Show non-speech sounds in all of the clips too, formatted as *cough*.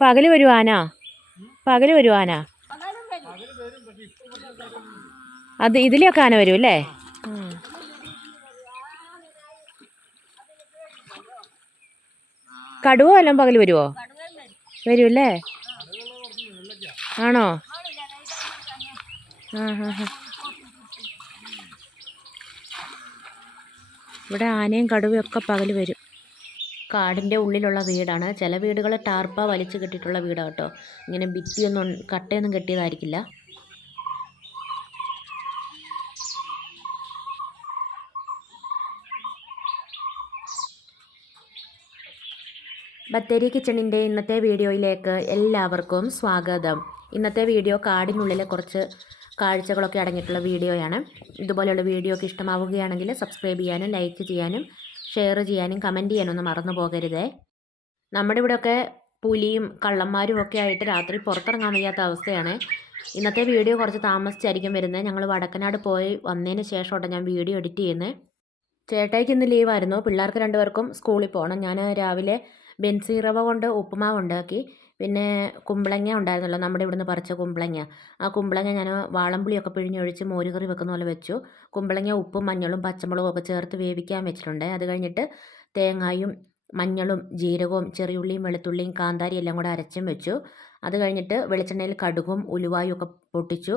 പകൽ വരുവാനാ പകൽ വരുവാനാ അത് ഇതിലൊക്കെ ആന വരും അല്ലേ? കടുവോ കടുവ പകൽ വരുമോ വരും അല്ലേ? ആണോ? ഇവിടെ ആനയും കടുവയും ഒക്കെ പകൽ വരും. കാടിന്റെ ഉള്ളിലുള്ള വീടാണ്. ചില വീടുകൾ ടാർപ്പ വലിച്ചു കെട്ടിയിട്ടുള്ള വീടാണ് കേട്ടോ. ഇങ്ങനെ ഭിത്തിയൊന്നും കട്ടയൊന്നും കെട്ടിയതായിരിക്കില്ല. ബത്തേരി കിച്ചണിന്റെ ഇന്നത്തെ വീഡിയോയിലേക്ക് എല്ലാവർക്കും സ്വാഗതം. ഇന്നത്തെ വീഡിയോ കാടിനുള്ളിലെ കുറച്ച് കാഴ്ചകളൊക്കെ അടങ്ങിയിട്ടുള്ള വീഡിയോയാണ്. ഇതുപോലെയുള്ള വീഡിയോ ഒക്കെ ഇഷ്ടമാവുകയാണെങ്കിൽ സബ്സ്ക്രൈബ് ചെയ്യാനും ലൈക്ക് ചെയ്യാനും ഷെയർ ചെയ്യാനും കമന്റ് ചെയ്യാനൊന്നും മറന്നു പോകരുതേ. നമ്മുടെ ഇവിടെയൊക്കെ പുലിയും കള്ളന്മാരും ഒക്കെ ആയിട്ട് രാത്രി പുറത്തിറങ്ങാൻ വയ്യാത്ത അവസ്ഥയാണ്. ഇന്നത്തെ വീഡിയോ കുറച്ച് താമസിച്ചായിരിക്കും വരുന്നത്. ഞങ്ങൾ വടക്കനാട് പോയി വന്നതിന് ശേഷമാണ് ഞാൻ വീഡിയോ എഡിറ്റ് ചെയ്യുന്നത്. ചേട്ടായിക്ക് ഇന്ന് ലീവായിരുന്നു പിള്ളേർക്ക് രണ്ടുപേർക്കും സ്കൂളിൽ പോകണം ഞാൻ രാവിലെ ബെൻസി റവ കൊണ്ട് ഉപ്പുമാവ് ഉണ്ടാക്കി. പിന്നെ കുമ്പളങ്ങ ഉണ്ടായിരുന്നല്ലോ നമ്മുടെ ഇവിടുന്ന് പറിച്ച കുമ്പളങ്ങ. ആ കുമ്പളങ്ങ ഞാൻ വാളംപുളിയൊക്കെ പിഴിഞ്ഞൊഴിച്ച് മോരുകറി വെക്കുന്ന പോലെ വെച്ചു. കുമ്പളങ്ങ ഉപ്പും മഞ്ഞളും പച്ചമുളകും ഒക്കെ ചേർത്ത് വേവിക്കാൻ വെച്ചിട്ടുണ്ട്. അത് കഴിഞ്ഞിട്ട് തേങ്ങായും മഞ്ഞളും ജീരകവും ചെറിയുള്ളിയും വെളുത്തുള്ളിയും കാന്താരി എല്ലാം കൂടെ അരച്ചും വെച്ചു. അത് കഴിഞ്ഞിട്ട് വെളിച്ചെണ്ണയിൽ കടുകും ഉലുവായും ഒക്കെ പൊട്ടിച്ചു.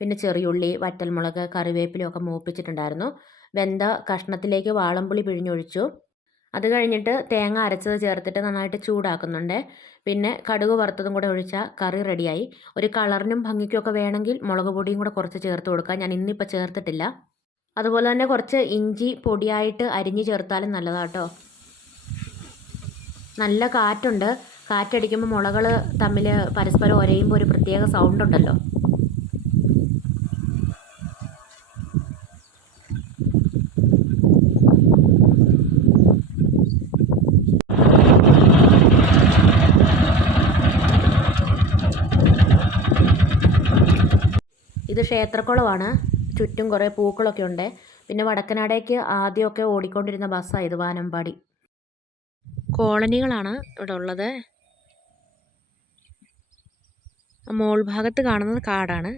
പിന്നെ ചെറിയുള്ളി വറ്റൽമുളക് കറിവേപ്പിലൊക്കെ മൂപ്പിച്ചിട്ടുണ്ടായിരുന്നു. വെന്ത കഷ്ണത്തിലേക്ക് വാളംപുളി പിഴിഞ്ഞൊഴിച്ചു. അത് കഴിഞ്ഞിട്ട് തേങ്ങ അരച്ചത് ചേർത്തിട്ട് നന്നായിട്ട് ചൂടാക്കുന്നുണ്ട്. പിന്നെ കടുക് വറുത്തതും കൂടെ ഒഴിച്ചാൽ കറി റെഡിയായി. ഒരു കളറിനും ഭംഗിക്കുമൊക്കെ വേണമെങ്കിൽ മുളക് പൊടിയും കൂടെ കുറച്ച് ചേർത്ത് കൊടുക്കാം. ഞാൻ ഇന്നിപ്പോൾ ചേർത്തിട്ടില്ല. അതുപോലെ തന്നെ കുറച്ച് ഇഞ്ചി പൊടിയായിട്ട് അരിഞ്ഞ് ചേർത്താലും നല്ലതാട്ടോ. നല്ല കാറ്റുണ്ട്. കാറ്റടിക്കുമ്പോൾ മുളകൾ തമ്മിൽ പരസ്പരം ഒരയുമ്പോൾ ഒരു പ്രത്യേക സൗണ്ട് ഉണ്ടല്ലോ ഇത് ക്ഷേത്രക്കുളമാണ് ചുറ്റും കുറേ പൂക്കളൊക്കെ ഉണ്ട്. പിന്നെ വടക്കനാടേക്ക് ആദ്യമൊക്കെ ഓടിക്കൊണ്ടിരുന്ന ബസ്സാണ് ഇത് വാനമ്പാടി. കോളനികളാണ് ഇവിടെ ഉള്ളത്. മോൾ ഭാഗത്ത് കാണുന്നത് കാടാണ്.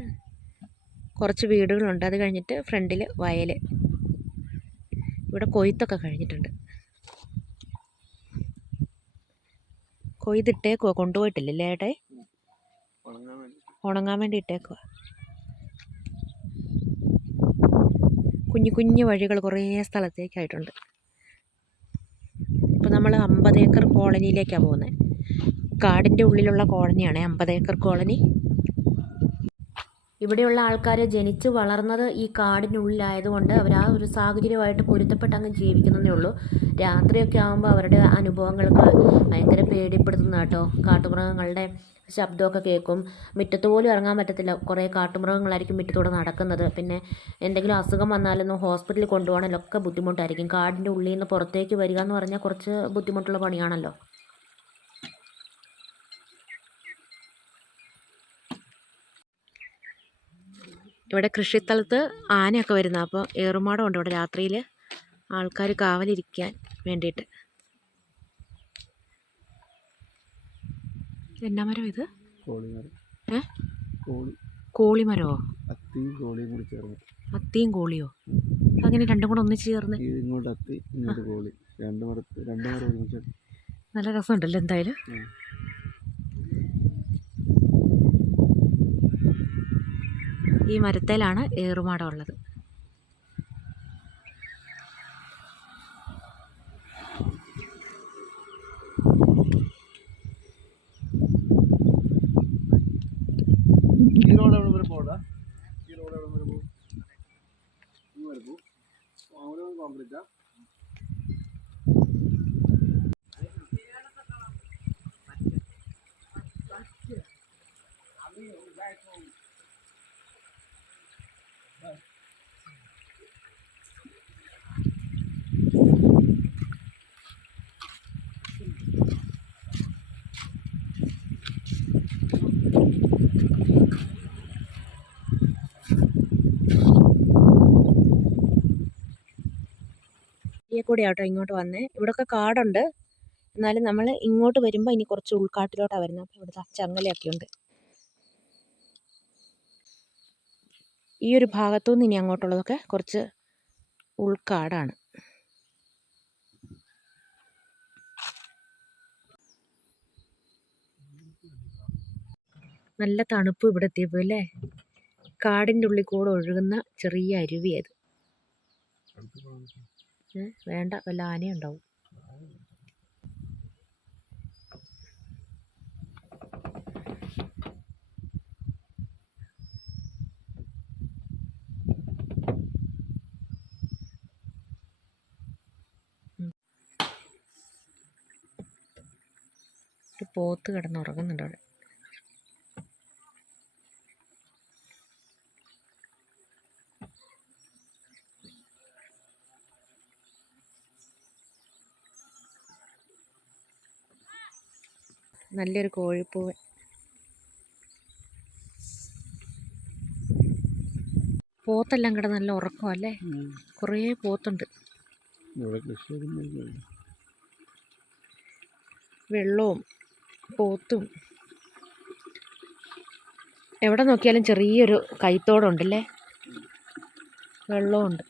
കുറച്ച് വീടുകളുണ്ട്. അത് കഴിഞ്ഞിട്ട് ഫ്രണ്ടിൽ വയൽ ഇവിടെ കൊയ്ത്തൊക്കെ കഴിഞ്ഞിട്ടുണ്ട്. കൊയ്തിട്ടേക്കുവാ. കൊണ്ടുപോയിട്ടില്ലല്ലേ ഏട്ടേ? ഉണങ്ങാൻ വേണ്ടി ഇട്ടേക്കുവാ. കുഞ്ഞു കുഞ്ഞു വഴികൾ കുറേ സ്ഥലത്തേക്കായിട്ടുണ്ട്. ഇപ്പോൾ നമ്മൾ അമ്പത് ഏക്കർ കോളനിയിലേക്കാണ് പോകുന്നത് കാടിന്റെ ഉള്ളിലുള്ള കോളനിയാണ് അമ്പത് ഏക്കർ കോളനി. ഇവിടെയുള്ള ആൾക്കാർ ജനിച്ച് വളർന്നത് ഈ കാടിനുള്ളിലായതുകൊണ്ട് അവർ ആ ഒരു സാഹചര്യമായിട്ട് പൊരുത്തപ്പെട്ട് അങ്ങ് ജീവിക്കുന്നതേ ഉള്ളൂ. രാത്രിയൊക്കെ ആകുമ്പോൾ അവരുടെ അനുഭവങ്ങൾക്ക് ഭയങ്കര പേടിപ്പെടുത്തുന്ന കേട്ടോ കാട്ടുമൃഗങ്ങളുടെ ശബ്ദമൊക്കെ കേൾക്കും. മുറ്റത്ത് പോലും ഇറങ്ങാൻ പറ്റത്തില്ല. കുറേ കാട്ടുമൃഗങ്ങളായിരിക്കും മുറ്റത്തൂടെ നടക്കുന്നത്. പിന്നെ എന്തെങ്കിലും അസുഖം വന്നാലൊന്നും ഹോസ്പിറ്റലിൽ കൊണ്ടുപോകണമെങ്കിലൊക്കെ ബുദ്ധിമുട്ടായിരിക്കും. കാടിന്റെ ഉള്ളിൽ നിന്ന് പുറത്തേക്ക് വരിക എന്ന് പറഞ്ഞാൽ കുറച്ച് ബുദ്ധിമുട്ടുള്ള പണിയാണല്ലോ. ഇവിടെ കൃഷിസ്ഥലത്ത് ആനയൊക്കെ വരുന്ന അപ്പോൾ ഏറുമാടമുണ്ട് ഇവിടെ രാത്രിയിൽ. ആൾക്കാർ കാവലിരിക്കാൻ വേണ്ടിയിട്ട്. എന്നാ മരം ഇത്? കോളിമരോ. അത്തിയും കോളിയും അങ്ങനെ രണ്ടും കൂടെ ഒന്നിച്ച് ചേർന്ന്? ഇങ്ങോട്ട് അത്തി ഇങ്ങോട്ട് കോളി. രണ്ട് മരത്ത് രണ്ട് മരം ഒരുമിച്ച് നല്ല രസമുണ്ടല്ലോ എന്തായാലും. ഈ മരത്തേലാണ് ഏറുമാടം ഉള്ളത് ഈ റോഡ് എവിടെ വരെ പോടാ ഈ റോഡ് എവിടെ വരെ പോകും ഇങ്ങ് വരെ പോകും അവിടെ കോൺക്രീറ്റാ ഈ കൂടെ ആട്ടോ ഇങ്ങോട്ട് വന്നേ. ഇവിടെയൊക്കെ കാടുണ്ട്. എന്നാലും നമ്മൾ ഇങ്ങോട്ട് വരുമ്പോൾ ഇനി കുറച്ച് ഉൾക്കാട്ടിലോട്ടാണ് വരുന്നത്. അപ്പോൾ ഇവിടുത്തെ ചങ്ങലയൊക്കെ ഉണ്ട്. ഈ ഒരു ഭാഗത്തു നിന്ന് ഇനി അങ്ങോട്ടുള്ളതൊക്കെ കുറച്ച് ഉൾക്കാടാണ്. നല്ല തണുപ്പ് ഇവിടെ എത്തിയപ്പോൾ അല്ലേ? കാടിന്റെ ഉള്ളിൽ കൂടെ ഒഴുകുന്ന ചെറിയ അരുവിയത് വേണ്ട വല്ല ആനയുണ്ടാവും പോത്ത് കിടന്ന് ഉറങ്ങുന്നുണ്ട് അവിടെ. നല്ലൊരു കോഴിപ്പൂവൻ പോത്തെല്ലാം കിടന്ന് നല്ല ഉറക്കമല്ലേ കുറേ പോത്തുണ്ട്. വെള്ളവും പോത്തും. എവിടെ നോക്കിയാലും ചെറിയൊരു കൈത്തോടുണ്ടല്ലേ വെള്ളമുണ്ട്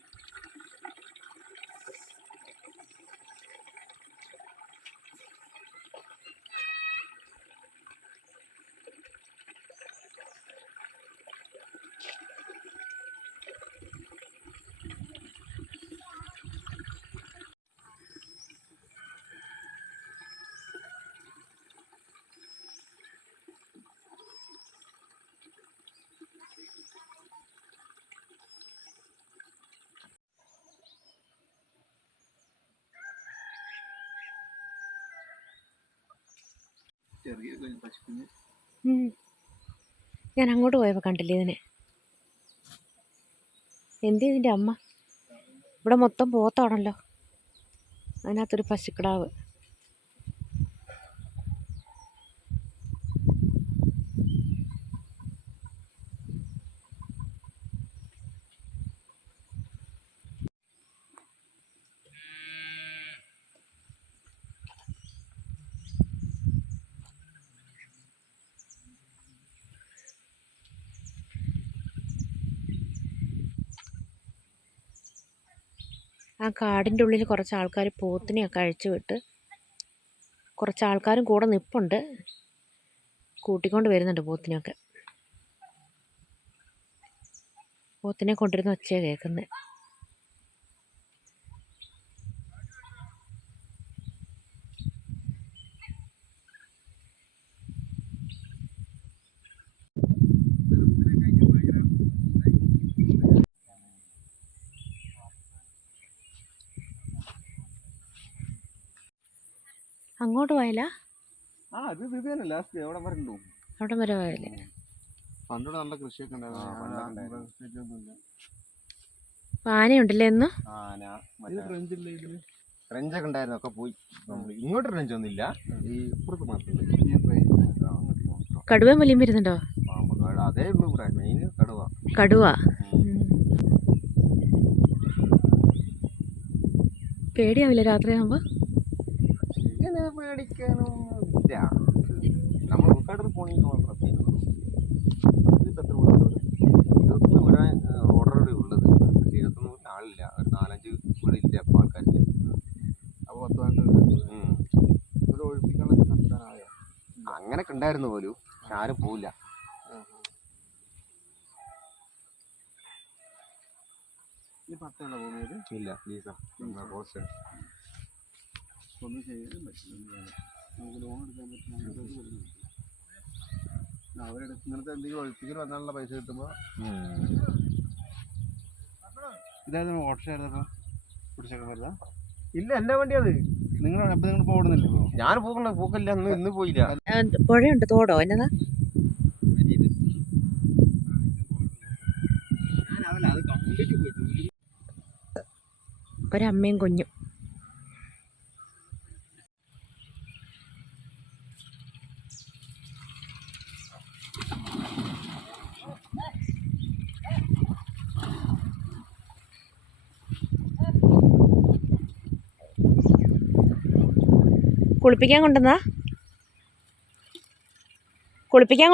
ഞാൻ അങ്ങോട്ട് പോയപ്പോൾ കണ്ടില്ലേ ഇതിനെ? എന്ത് ഇതിന്റെ അമ്മ? ഇവിടെ മൊത്തം പോത്താണല്ലോ. അതിനകത്തൊരു പശുക്കിടാവ്. ആ കാടിന്റെ ഉള്ളിൽ കുറച്ച് ആൾക്കാർ പോത്തിനെയൊക്കെ അഴിച്ചു വിട്ട് കുറച്ച് ആൾക്കാരും കൂടെ നിൽപ്പുണ്ട് കൂട്ടിക്കൊണ്ട് വരുന്നുണ്ട് പോത്തിനെയൊക്കെ. പോത്തിനെ കൊണ്ടിരുന്ന ഒച്ചയാണ് കേൾക്കുന്നത് അങ്ങോട്ട് പോയാലാ ആ അത് ഇത് തന്നെ ലാസ്റ്റ് അവിടെ വരെ പോയാലേ പണ്ടോടെ നല്ല കൃഷിയൊക്കെ ഉണ്ടായിരുന്നു. ആനയുണ്ടല്ലേ ഇന്ന്? ഉണ്ടായിരുന്നു. ഒക്കെ പോയി. ഇങ്ങോട്ട് ഫ്രഞ്ച് ഒന്നുമില്ല. ഈ ഇപ്പുറത്ത് കടുവ വലിയും വരുന്നുണ്ടോ? അതേ ഉള്ളൂ ഇവിടെ. മെയിൻ കടുവ. കടുവ? പേടിയാവില്ല രാത്രിയാകുമ്പോൾ ഇങ്ങനെ പേടിക്കാനും? ഇല്ല. നമ്മൾ ഉൾക്കാട്ടിൽ പോണെങ്കിൽ മാത്രം ഇരുപത്തൊന്ന് വീടാൻ ഓർഡറുടെ ഉള്ളത്. പക്ഷേ ഇരുപത്തൊന്ന് വീടിന് ആളില്ല. ഒരു നാലഞ്ച് വീടില്ല ഇപ്പോൾ ആൾക്കാരില്ല. അപ്പോൾ പത്ത് പന്ത്രണ്ട് ഒഴിപ്പിക്കാനുള്ള സംവിധാനമായ അങ്ങനെയൊക്കെ ഉണ്ടായിരുന്നു പോലും. പക്ഷെ ആരും പോവില്ല. ഇല്ല. ലീസ പോസ്റ്റ്. ഒന്നും ചെയ്യാനും പറ്റില്ല നമുക്ക് ലോൺ എടുക്കാൻ പറ്റില്ല അങ്ങനത്തെ ഒരു ഇങ്ങനത്തെ എന്തെങ്കിലും ഒഴിപ്പിക്കൽ വന്നാലുള്ള പൈസ കിട്ടുമ്പോൾ ഇതായിരുന്നു ഓട്ടോ ആയിരുന്നപ്പോൾ പിടിച്ചൊക്കെ ഇല്ല എന്റെ വണ്ടി അത്? നിങ്ങൾ അപ്പം നിങ്ങൾ പോകുന്നില്ല ഞാൻ പോകണ്ട പോക്കില്ല ഇന്ന് ഇന്ന് പോയില്ല. പുഴയുണ്ട് തോടോ? എന്നതാ? ഒരമ്മയും കുഞ്ഞും. കുളിപ്പിക്കാൻ കൊണ്ടുവന്നാ? കുളിപ്പിക്കാൻ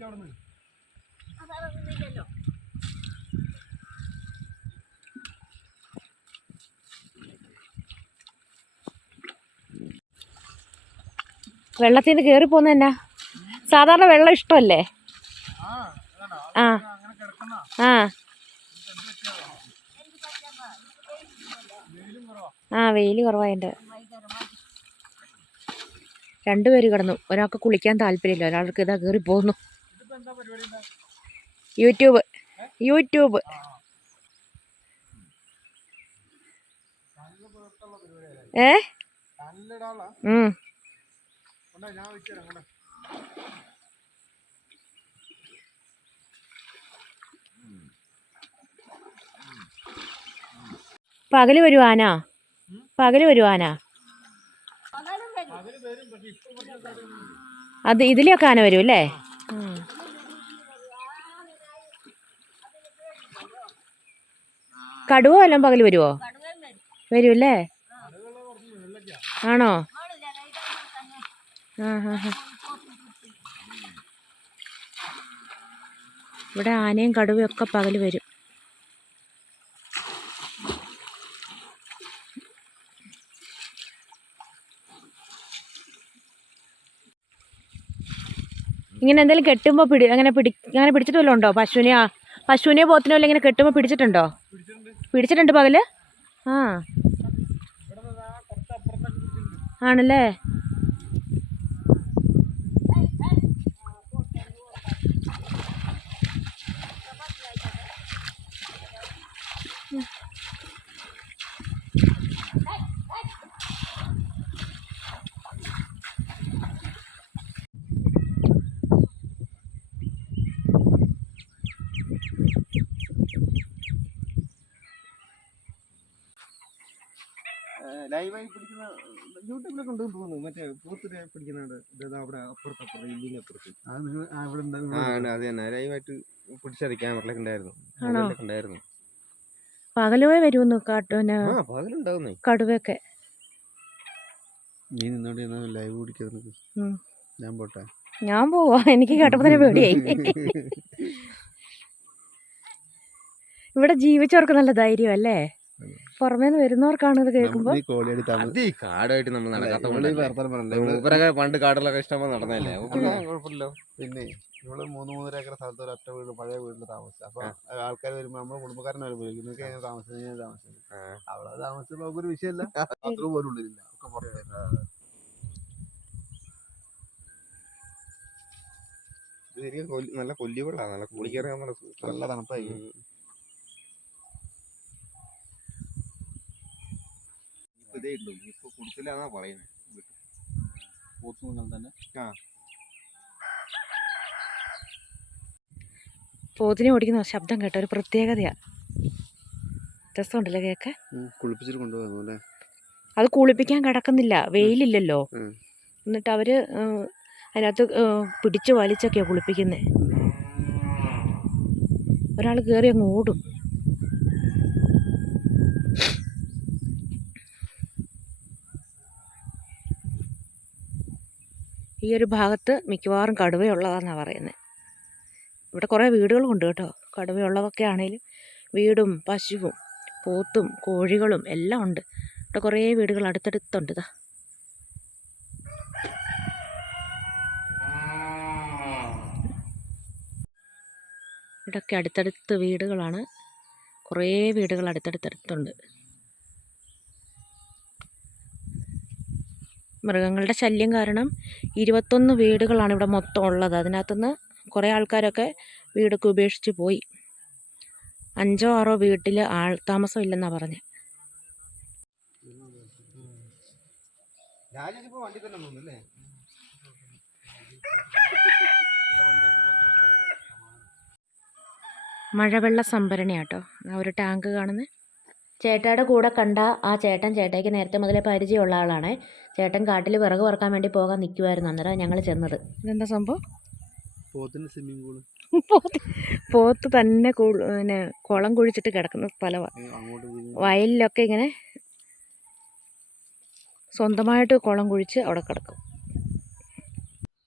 കൊണ്ടുവന്നാ വെള്ളത്തിൽ നിന്ന് കയറി പോകുന്ന എന്നാ? സാധാരണ വെള്ളം ഇഷ്ടമല്ലേ? ആ ആ. ആ. വെയിൽ കുറവായിട്ട് രണ്ടുപേര് കിടന്നു. ഒരാൾക്ക് കുളിക്കാൻ താല്പര്യമില്ല. ഒരാൾക്ക് ഇതാ കയറി പോകുന്നു യൂട്യൂബ്. യൂട്യൂബ്. ഏ? പകൽ വരുവാനാ? പകൽ വരുവാനാ? അത് ഇതിലൊക്കെ ആന വരും അല്ലേ കടുവ വല്ലതും പകൽ വരുവോ? വരും അല്ലേ ആണോ ഇവിടെ ആനയും കടുവയും ഒക്കെ പകൽ വരും. ഇങ്ങനെ എന്തെങ്കിലും കെട്ടുമ്പോൾ പിടി അങ്ങനെ പിടി അങ്ങനെ പിടിച്ചിട്ട് വല്ലതും ഉണ്ടോ? പശുവിനെ പശുവിനെയോ പോത്തിനോ ഇങ്ങനെ കെട്ടുമ്പോൾ പിടിച്ചിട്ടുണ്ടോ? പിടിച്ചിട്ടുണ്ട് പകൽ? ആ. ആണല്ലേ? ലൈവായി പിടിക്കുന്ന യൂട്യൂബിലൊക്കെ ഉണ്ടെന്ന് തോന്നുന്നു. മറ്റേ പോത്തിനെ പിടിക്കുന്നുണ്ട് അവിടെ അപ്പുറത്ത് അപ്പുറത്ത്. ഇല്ലിന് അപ്പുറത്ത് അത് ആ, ഇവിടെ ഉണ്ട്, ആ ഇവിടെ ഉണ്ട്. ഉണ്ട്, അത് തന്നെ. ലൈവായിട്ട് പിടിച്ചത് ക്യാമറയിലൊക്കെ ഉണ്ടായിരുന്നു. വരുമെന്ന്? പകലുണ്ടാവുന്നേ കടുവയൊക്കെ. നീ ലൈവ് പിടിക്കുന്നത് ഞാൻ പോട്ടെ? ഞാൻ പോവാ. എനിക്ക് കേട്ടപ്പോ തന്നെ പേടിയായി. *laughs* ഇവിടെ ജീവിച്ചവർക്ക് നല്ല ധൈര്യം അല്ലേ? പുറമേ നിന്ന് വരുന്നവർക്കാണ് ഇത് കേൾക്കുമ്പോൾ അത് ഈ കാടായിട്ട് നമ്മൾ നടക്കാത്ത പണ്ട് കാട്ടിലൊക്കെ ഇഷ്ടംപോലെ നടന്നല്ലേ കുഴപ്പമില്ലല്ലോ. പിന്നെ ഇവിടെ മൂന്ന് മൂന്നര ഏക്കർ സ്ഥലത്ത് ഒരു ഒറ്റ വീട് പഴയ വീട്ടിൽ താമസിച്ചു. അപ്പൊ ആൾക്കാർ വരുമ്പോ നമ്മുടെ കുടുംബക്കാരനെ ഞാൻ താമസിച്ചത്? ആ. അവിടെ താമസിച്ചപ്പോ നമുക്കൊരു വിഷയമല്ല. അത്ര പോലും ഉള്ളിലില്ല. ഒക്കെ കൊല്ലി- നല്ല കൊല്ലി നല്ല കുളിക്കറിയാൻ നല്ല തണുപ്പായി ഇതേ ഉള്ളൂ. കൊടുക്കില്ല കൊടുത്തില്ലാന്നാ പറയുന്നത് തന്നെ? പോത്തിനെ ഓടിക്കുന്ന ശബ്ദം കേട്ടോ ഒരു പ്രത്യേകതയാ. രസമുണ്ടല്ലേ കേക്ക്? കുളിപ്പിച്ചിട്ട് കൊണ്ടുപോകുന്നു അത് കുളിപ്പിക്കാൻ കിടക്കുന്നില്ല. വെയിലില്ലല്ലോ. എന്നിട്ട് അവർ അതിനകത്ത് പിടിച്ചു വലിച്ചൊക്കെയാ കുളിപ്പിക്കുന്നത് ഒരാൾ കയറി അങ്ങ് ഓടും. ഈ ഒരു ഭാഗത്ത് മിക്കവാറും കടുവയുള്ളതാണെന്നാണ് പറയുന്നത് ഇവിടെ കുറേ വീടുകളുമുണ്ട് കേട്ടോ. കടുവയുള്ളതൊക്കെ ആണെങ്കിലും വീടും പശുവും പോത്തും കോഴികളും എല്ലാം ഉണ്ട്. ഇവിടെ കുറേ വീടുകൾ അടുത്തടുത്തുണ്ട് ഇതാ ഇവിടെയൊക്കെ അടുത്തടുത്ത് വീടുകളാണ്. കുറേ വീടുകൾ അടുത്തടുത്തടുത്തുണ്ട്. മൃഗങ്ങളുടെ ശല്യം കാരണം ഇരുപത്തൊന്ന് വീടുകളാണ് ഇവിടെ മൊത്തം ഉള്ളത്. അതിനകത്തുനിന്ന് കുറേ ആൾക്കാരൊക്കെ വീടൊക്കെ ഉപേക്ഷിച്ച് പോയി. അഞ്ചോ ആറോ വീട്ടിൽ ആൾ താമസം ഇല്ലെന്നാണ് പറഞ്ഞത് വണ്ടി തന്നെ മഴവെള്ള സംഭരണിയാട്ടോ. ആ ഒരു ടാങ്ക് കാണുന്നത് ചേട്ടായുടെ കൂടെ കണ്ട ആ ചേട്ടൻ ചേട്ടായിക്ക് നേരത്തെ മുതലേ പരിചയമുള്ള ആളാണ്. ചേട്ടൻ കാട്ടിൽ വിറക് പറക്കാൻ വേണ്ടി പോകാൻ നിൽക്കുമായിരുന്നു അന്നേരം ഞങ്ങൾ ചെന്നത്. ഇതെന്താ സംഭവം? പോത്ത് തന്നെ പിന്നെ കുളം കുഴിച്ചിട്ട് കിടക്കുന്ന സ്ഥലമാണ് വയലിലൊക്കെ ഇങ്ങനെ സ്വന്തമായിട്ട് കുളം കുഴിച്ച് അവിടെ കിടക്കും.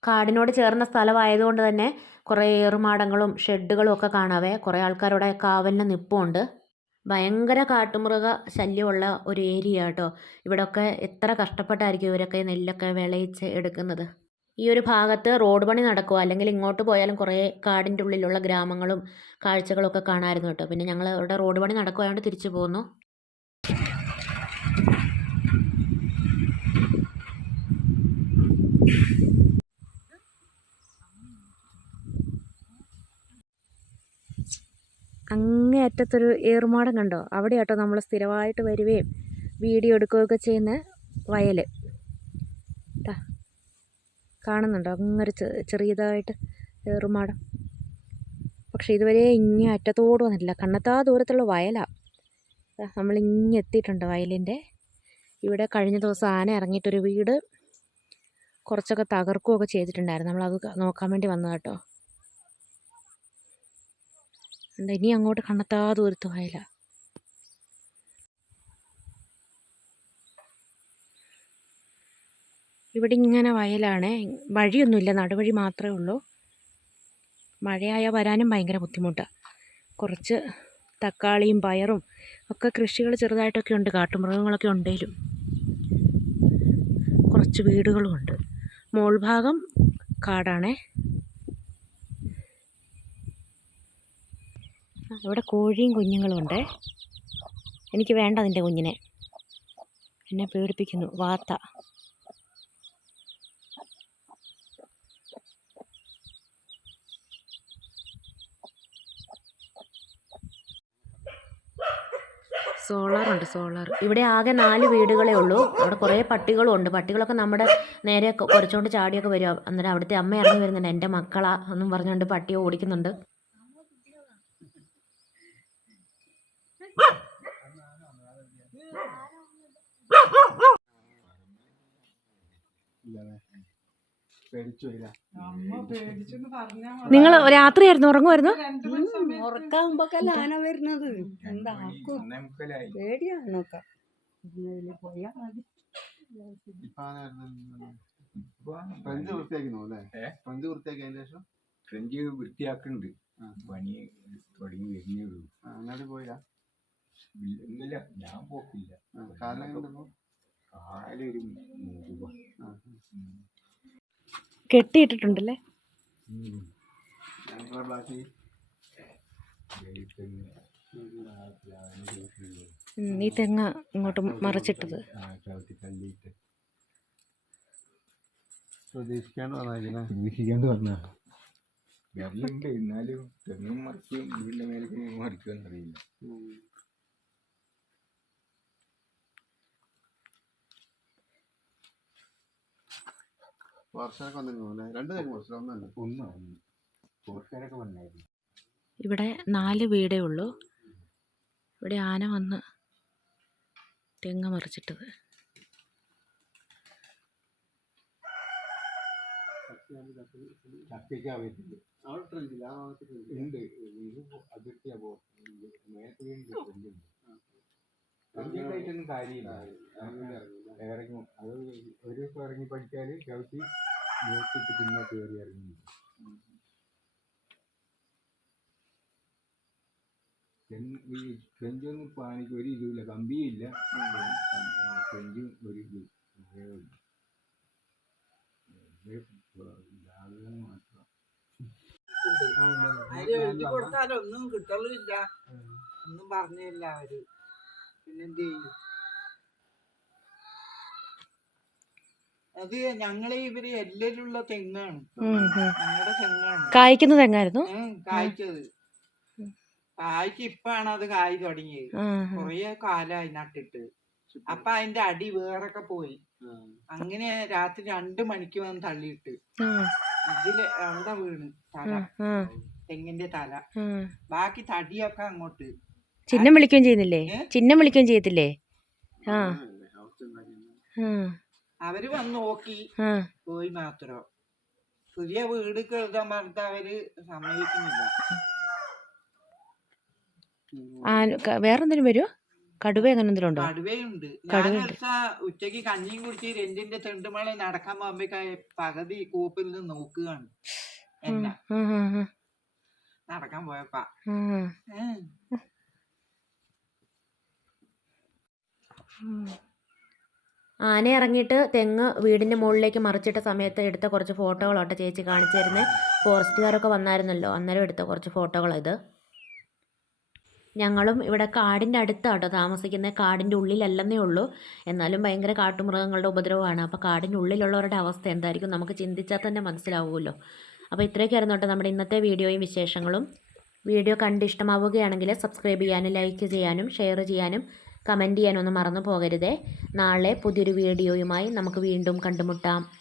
കാടിനോട് ചേർന്ന സ്ഥലമായതുകൊണ്ട് തന്നെ കുറേ ഏറുമാടങ്ങളും ഷെഡുകളും ഒക്കെ കാണാവേ. കുറേ ആൾക്കാരുടെ കാവലിന് നിപ്പുണ്ട്. ഭയങ്കര കാട്ടുമൃഗ ശല്യമുള്ള ഒരു ഏരിയ കേട്ടോ ഇവിടെയൊക്കെ എത്ര കഷ്ടപ്പെട്ടായിരിക്കും ഇവരൊക്കെ നെല്ലൊക്കെ വിളയിച്ച് എടുക്കുന്നത്? ഈ ഒരു ഭാഗത്ത് റോഡ് പണി നടക്കുക അല്ലെങ്കിൽ ഇങ്ങോട്ട് പോയാലും കുറേ കാടിന്റെ ഉള്ളിലുള്ള ഗ്രാമങ്ങളും കാഴ്ചകളൊക്കെ കാണാമായിരുന്നു കേട്ടോ പിന്നെ ഞങ്ങൾ അവിടെ റോഡ് പണി നടക്കുകയായതുകൊണ്ട് തിരിച്ചു പോന്നു. അങ്ങേ അറ്റത്തൊരു ഏറുമാടം കണ്ടോ? അവിടെ കേട്ടോ നമ്മൾ സ്ഥിരമായിട്ട് വരികയും വീഡിയോ എടുക്കുകയൊക്കെ ചെയ്യുന്ന വയൽ കാണുന്നുണ്ടോ? അങ്ങൊരു ചെറിയതായിട്ട് ഏറുമാടം. പക്ഷേ ഇതുവരെ ഇങ്ങേ അറ്റത്തോട് വന്നിട്ടില്ല. കണ്ണത്താ ദൂരത്തുള്ള വയലാണ് നമ്മൾ ഇങ്ങ് എത്തിയിട്ടുണ്ട് വയലിന്റെ. ഇവിടെ കഴിഞ്ഞ ദിവസം ആന ഇറങ്ങിയിട്ടൊരു വീട് കുറച്ചൊക്കെ തകർക്കുകയൊക്കെ ചെയ്തിട്ടുണ്ടായിരുന്നു. നമ്മളത് നോക്കാൻ വേണ്ടി വന്നത് ഉണ്ട് ഇനി അങ്ങോട്ട് കണ്ണത്താ ഒരു വയല ഇവിടെ ഇങ്ങനെ വയലാണ്. വഴിയൊന്നുമില്ല. നടുവഴി മാത്രമേ ഉള്ളൂ. മഴയായാൽ വരാനും ഭയങ്കര ബുദ്ധിമുട്ടാണ് കുറച്ച് തക്കാളിയും പയറും ഒക്കെ കൃഷികൾ ചെറുതായിട്ടൊക്കെ ഉണ്ട്. കാട്ടുമൃഗങ്ങളൊക്കെ ഉണ്ടെങ്കിലും കുറച്ച് വീടുകളുമുണ്ട്. മോൾഭാഗം കാടാണേ. ഇവിടെ കോഴിയും കുഞ്ഞുങ്ങളും ഉണ്ട് എനിക്ക് വേണ്ട അതിന്റെ കുഞ്ഞിനെ. എന്നെ പേടിപ്പിക്കുന്നു. വാത്ത. സോളാറുണ്ട് സോളാർ. ഇവിടെ ആകെ നാല് വീടുകളേ ഉള്ളൂ. അവിടെ കുറേ പട്ടികളും ഉണ്ട്. പട്ടികളൊക്കെ നമ്മുടെ നേരെ കുറച്ചുകൊണ്ട് ചാടിയൊക്കെ വരും. അന്നേരം അവിടുത്തെ അമ്മ ഇറങ്ങി വരുന്നുണ്ട്. എന്റെ മക്കളാ എന്നും പറഞ്ഞുകൊണ്ട് പട്ടിയെ ഓടിക്കുന്നുണ്ട്. നിങ്ങൾ രാത്രിയായിരുന്നു? ഉറങ്ങുമായിരുന്നു? ഉറക്കാകുമ്പോക്കല്ല ആന വരുന്നത്. എന്താക്കും പേടിയാണൊക്കെ. പോയാ മതി. ഇപ്പൊ ആന വരുന്നത് ഫ്രഞ്ച് വൃത്തിയാക്കി അല്ലേ? ഫ്രഞ്ച് വൃത്തിയാക്കി അതിന് ശേഷം? ഫ്രഞ്ച് വൃത്തിയാക്കുന്നുണ്ട് ആ. പണി തുടങ്ങി വരുന്നേ ഉള്ളൂ. അങ്ങോട്ട് പോയില്ല? ഇല്ല ഞാൻ പോക്കില്ല. കാലം കാലൊരു ഉം, ഈ തെങ്ങ ഇങ്ങോട്ട് മറിച്ചിട്ടത്. പ്രതീക്ഷിക്കാണ്ട് വെള്ളുണ്ട് എന്നാലും തെങ്ങും മറിക്കും വീടിന്റെ മേലേക്ക് മറിക്കുമെന്നറിയില്ല വർഷമൊക്കെ വന്നിരുന്നു? അല്ലേ? രണ്ട് തെങ്ങ് വർഷം ഒന്നല്ല ഒന്നും ഒന്ന്. പോർക്കാരൊക്കെ വന്നായിരുന്നു. ഇവിടെ നാല് വീടേ ഉള്ളൂ. ഇവിടെ ആന വന്ന് തെങ്ങ മറിച്ചിട്ടത്. അവിടെ ആ ഭാഗത്ത് ഉണ്ട്. അതിർത്തിയാ പോ മേത്ത് വീണ്ടും ഫ്രഞ്ചൊക്കെയായിട്ടൊന്നും കാര്യമില്ല. ഇറങ്ങും. അത് ഒരു ദിവസം ഇറങ്ങി പഠിച്ചാൽ ചവിട്ടി നോക്കിയിട്ട് പിന്നെ കയറി ഇറങ്ങി ഈ ഫ്രഞ്ചൊന്നും പാനിക്ക് ഒരു ഇതുമില്ല. കമ്പിയില്ല ഫ്രഞ്ചും ഒരു ഇത്. മാത്രം. അതിൽ എഴുതി കൊടുത്താലൊന്നും കിട്ടലില്ല ഒന്നും പറഞ്ഞില്ല അവർ. പിന്നെന്ത് ചെയ്യും അത് ഞങ്ങളെ ഇവർ എല്ലിലുള്ള തെങ്ങാണ്. ഞങ്ങളുടെ തെങ്ങാണ്. കായ്ക്കുന്ന തെങ്ങായിരുന്നു? കായ്ക്കത് കായ്ച്ചത്. കായ്ക്ക് ഇപ്പാണ് അത് കായ് തുടങ്ങിയത്. കൊറേ കാലായി നട്ടിട്ട്. അപ്പൊ അതിന്റെ അടി വേറൊക്കെ പോയി. അങ്ങനെ രാത്രി രണ്ടു മണിക്ക് വന്ന് തള്ളിയിട്ട്. ഇതിൽ അവിടെ വീണ് തല. തെങ്ങിന്റെ തല. ബാക്കി തടിയൊക്കെ അങ്ങോട്ട് ചിഹ്നം വിളിക്കുകയും ചെയ്യുന്നില്ലേ? ചിഹ്നം വിളിക്കുകയും ചെയ്യത്തില്ലേ? ആ. അവർ വന്ന് നോക്കി. പോയി മാത്രം. പുതിയ വീട് കേൾക്കാൻ പറഞ്ഞിട്ട് അവർ സമ്മതിക്കുന്നില്ല. വേറെന്തെങ്കിലും വരുമോ കടുവ അങ്ങനെ എന്തെങ്കിലും ഉണ്ടോ? കടുവയുണ്ട്. കടുവ കടുവയുണ്ട്. ഉച്ചയ്ക്ക് കഞ്ഞിയും കുടിച്ച് രണ്ടിന്റെ തെണ്ടുമളെ നടക്കാൻ പോകുമ്പോ പകുതി കൂപ്പിൽ നിന്ന് നോക്കുകയാണ്. നടക്കാൻ പോയപ്പാ ആ. ഏഹ്. ആന ഇറങ്ങിയിട്ട് തെങ്ങ് വീടിന്റെ മുകളിലേക്ക് മറിച്ചിട്ട സമയത്ത് എടുത്ത കുറച്ച് ഫോട്ടോകളോട്ടെ ചേച്ചി കാണിച്ചു തരുന്നത് ഫോറസ്റ്റുകാരൊക്കെ വന്നായിരുന്നല്ലോ. അന്നേരം എടുത്ത കുറച്ച് ഫോട്ടോകളത് ഞങ്ങളും ഇവിടെ കാടിന്റെ അടുത്താട്ടോ താമസിക്കുന്നത് കാടിന്റെ ഉള്ളിലല്ലെന്നേ ഉള്ളൂ. എന്നാലും ഭയങ്കര കാട്ടുമൃഗങ്ങളുടെ ഉപദ്രവമാണ്. അപ്പോൾ കാടിന്റെ ഉള്ളിലുള്ളവരുടെ അവസ്ഥ എന്തായിരിക്കും നമുക്ക് ചിന്തിച്ചാൽ തന്നെ മനസ്സിലാവുമല്ലോ. അപ്പോൾ ഇത്രയൊക്കെയായിരുന്നു കേട്ടോ നമ്മുടെ ഇന്നത്തെ വീഡിയോയും വിശേഷങ്ങളും. വീഡിയോ കണ്ട് ഇഷ്ടമാവുകയാണെങ്കിൽ സബ്സ്ക്രൈബ് ചെയ്യാനും ലൈക്ക് ചെയ്യാനും ഷെയർ ചെയ്യാനും കമന്റ് ചെയ്യാനൊന്നും മറന്നു പോകരുതേ. നാളെ പുതിയൊരു വീഡിയോയുമായി നമുക്ക് വീണ്ടും കണ്ടുമുട്ടാം.